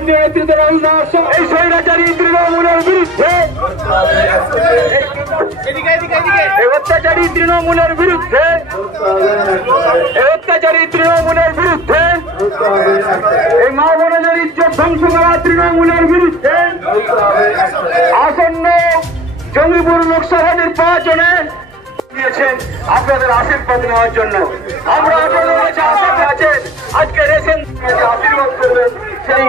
কেন্দ্রীয় নেতৃত্ব এই স্বৈরাচারী তৃণমূলের বিরুদ্ধে, এই অত্যাচারী তৃণমূলের বিরুদ্ধে, এই অত্যাচারী তৃণমূলের বিরুদ্ধে, এই মা বোনদের ইজ্জত ধ্বংস করা তৃণমূলের বিরুদ্ধে আসন্ন জঙ্গিপুর লোকসভা নির্বাচনে দিয়েছেন আপনাদের আশীর্বাদ নেওয়ার জন্য। আমরা আপনাদের কাছে আশা আছেন আজকে রেশন আশীর্বাদ করবেন, সেই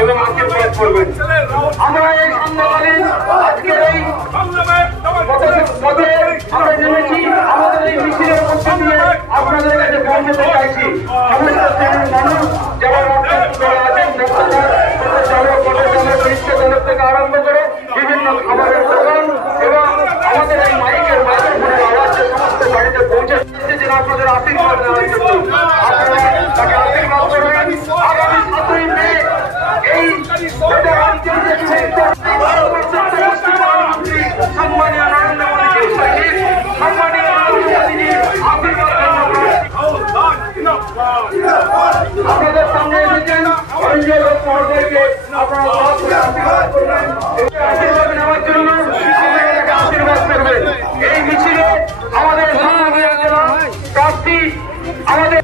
এবং আশীর্বাদ করবেন। আমরা এই সন্ধ্যাকালীন আজকের এই আমরা জেনেছি আমাদের এই মিছিলের মধ্যে দিয়ে আপনাদের কাছে পৌঁছতে চাইছি সমস্ত শ্রেণীর মানুষ যারা আছেন চালক থেকে আরম্ভ করে বিভিন্ন খাবারের দোকান এবং আমাদের এই মাইকের মাইক্রোফোনের আওয়াজ সমস্ত বাড়িতে পৌঁছে যাচ্ছে যেন আপনাদের আশীর্বাদ নেওয়ার জন্য আপনারা তাকে আশীর্বাদ করবেন। আগামী 7ই মে এই সম্মানীয় নরেন্দ্র মোদীকে সম্মানীয় আপনাদের সামনে এসেছেন আপনারা আশীর্বাদ নেওয়ার জন্য আশীর্বাদ করবেন। এই মিছিলে আমাদের প্রার্থী আমাদের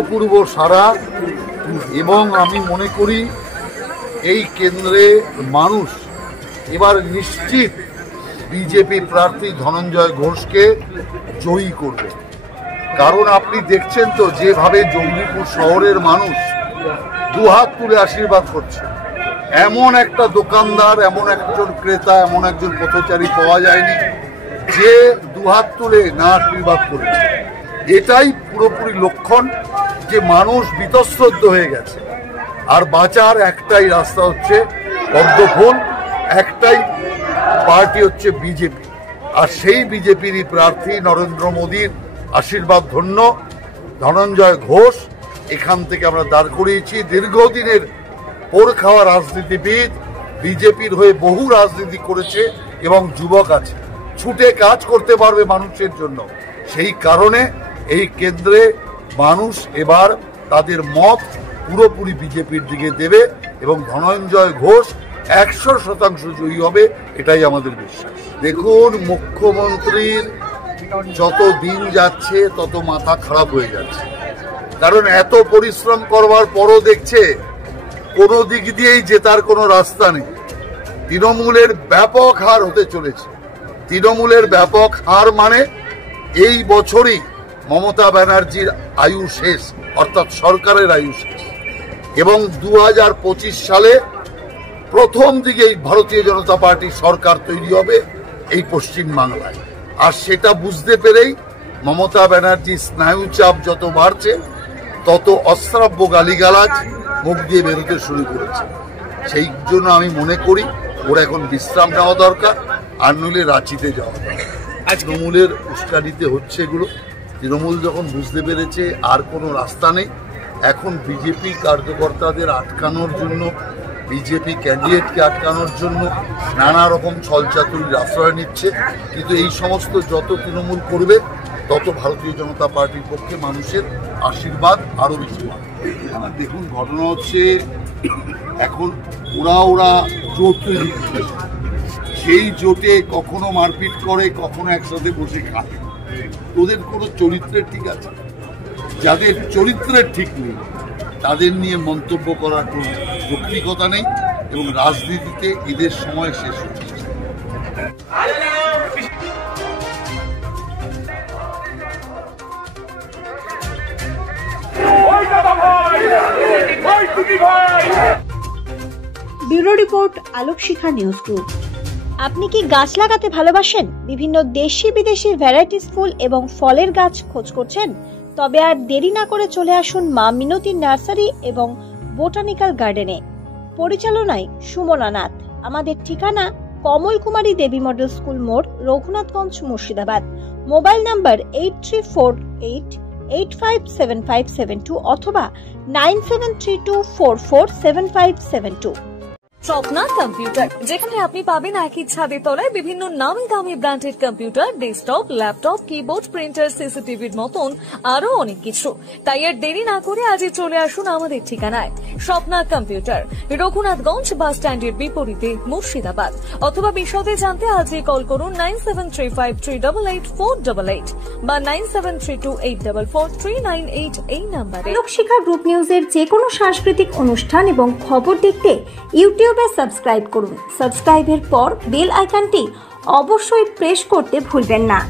অভূতপূর্ব সাড়া এবং আমি মনে করি এই কেন্দ্রে মানুষ এবার নিশ্চিত বিজেপি প্রার্থী ধনঞ্জয় ঘোষকে জয়ী করবে। কারণ আপনি দেখছেন তো যেভাবে জঙ্গিপুর শহরের মানুষ দুহাত তুলে আশীর্বাদ করছে। এমন একটা দোকানদার, এমন একজন ক্রেতা, এমন একজন পথচারী পাওয়া যায়নি যে দুহাত তুলে না আশীর্বাদ করেছে। এটাই পুরোপুরি লক্ষণ যে মানুষ বীতশ্রদ্ধ হয়ে গেছে। আর বাঁচার একটাই রাস্তা হচ্ছে পদ্মফুল, একটাই পার্টি হচ্ছে বিজেপি। আর সেই বিজেপিরই প্রার্থী নরেন্দ্র মোদীর আশীর্বাদ ধন্য ধনঞ্জয় ঘোষ এখান থেকে আমরা দাঁড় করিয়েছি। দীর্ঘদিনের পোর খাওয়া রাজনীতিবিদ, বিজেপির হয়ে বহু রাজনীতি করেছে এবং যুবক আছে, ছুটে কাজ করতে পারবে মানুষের জন্য। সেই কারণে এই কেন্দ্রে মানুষ এবার তাদের মত পুরোপুরি বিজেপির দিকে দেবে এবং ধনঞ্জয় ঘোষ 100% জয়ী হবে, এটাই আমাদের বিশ্বাস। দেখুন, মুখ্যমন্ত্রীর যত দিন যাচ্ছে তত মাথা খারাপ হয়ে যাচ্ছে। কারণ এত পরিশ্রম করবার পরও দেখছে কোনো দিক দিয়েই জেতার কোনো রাস্তা নেই। তৃণমূলের ব্যাপক হার হতে চলেছে। তৃণমূলের ব্যাপক হার মানে এই বছরই মমতা ব্যানার্জির আয়ু শেষ, অর্থাৎ সরকারের আয়ু শেষ, এবং 2025 সালে প্রথম দিকেই ভারতীয় জনতা পার্টি সরকার তৈরি হবে এই পশ্চিম বাংলায়। আর সেটা বুঝতে পেরেই মমতা ব্যানার্জি স্নায়ু চাপ যত বাড়ছে তত অশ্রাব্য গালিগালাজ মুখ দিয়ে বেরোতে শুরু করেছে। সেই জন্য আমি মনে করি ওর এখন বিশ্রাম নেওয়া দরকার, আর নইলে রাঁচিতে যাওয়া দরকার। তৃণমূলের উস্কানিতে হচ্ছে এগুলো। তৃণমূল যখন বুঝতে পেরেছে আর কোনো রাস্তা নেই, এখন বিজেপি কার্যকর্তাদের আটকানোর জন্য, বিজেপি ক্যান্ডিডেটকে আটকানোর জন্য নানা রকম ছলচাতুরির আশ্রয় নিচ্ছে। কিন্তু এই সমস্ত যত তৃণমূল করবে তত ভারতীয় জনতা পার্টির পক্ষে মানুষের আশীর্বাদ আরও বেশি পাবে। দেখুন, ঘটনা হচ্ছে এখন ওরা জোট তৈরি করছে। সেই জোটে কখনো মারপিট করে, কখনো একসাথে বসে খায়। ওদের কোনো চরিত্রের ঠিক আছে? যাদের চরিত্রের ঠিক নেই তাদের নিয়ে মন্তব্য করার কোনো যৌক্তিকতা নেই এবং রাজনীতিতে এদের সময় শেষ হচ্ছে। ব্যুরো রিপোর্ট আলোক শিখা নিউজ গ্রুপ। আপনি কি গাছ লাগাতে ভালোবাসেন? বিভিন্ন দেশি বিদেশি ভ্যারাইটিস ফুল এবং ফলের গাছ খোঁজ করছেন? তবে আর দেরি না করে চলে আসুন মা মিনতি নার্সারি এবং বোটানিক্যাল গার্ডেনে। পরিচালনায় সুমনা নাথ। আমাদের ঠিকানা কমল কুমারী দেবী মডেল স্কুল মোড়, রঘুনাথগঞ্জ, মুর্শিদাবাদ। মোবাইল নাম্বার 8348857572 অথবা 9732447572। স্বপ্না কম্পিউটার, যেখানে আপনি পাবেন একই ছাদের তলায় বিভিন্ন নামি দামি branded computer, desktop, laptop, keyboard, printer, সিসিটিভির মতন আরো অনেক কিছু। তাই আর দেরি না করে আজই চলে আসুন আমাদের ঠিকানায় স্বপ্না কম্পিউটার, রঘুনাথগঞ্জ বাস স্ট্যান্ডের বিপরীতে, মুর্শিদাবাদ। অথবা বিশদে জানতে আজই কল করুন 9735388488 বা 9732844398 এই নাম্বারে। আলোক শিখা গ্রুপ নিউজের যে কোনো সাংস্কৃতিক অনুষ্ঠান এবং খবর দেখতে ইউটিউবে সাবস্ক্রাইব করুন। সাবস্ক্রাইবের পর বেল আইকনটি অবশ্যই প্রেস করতে ভুলবেন না।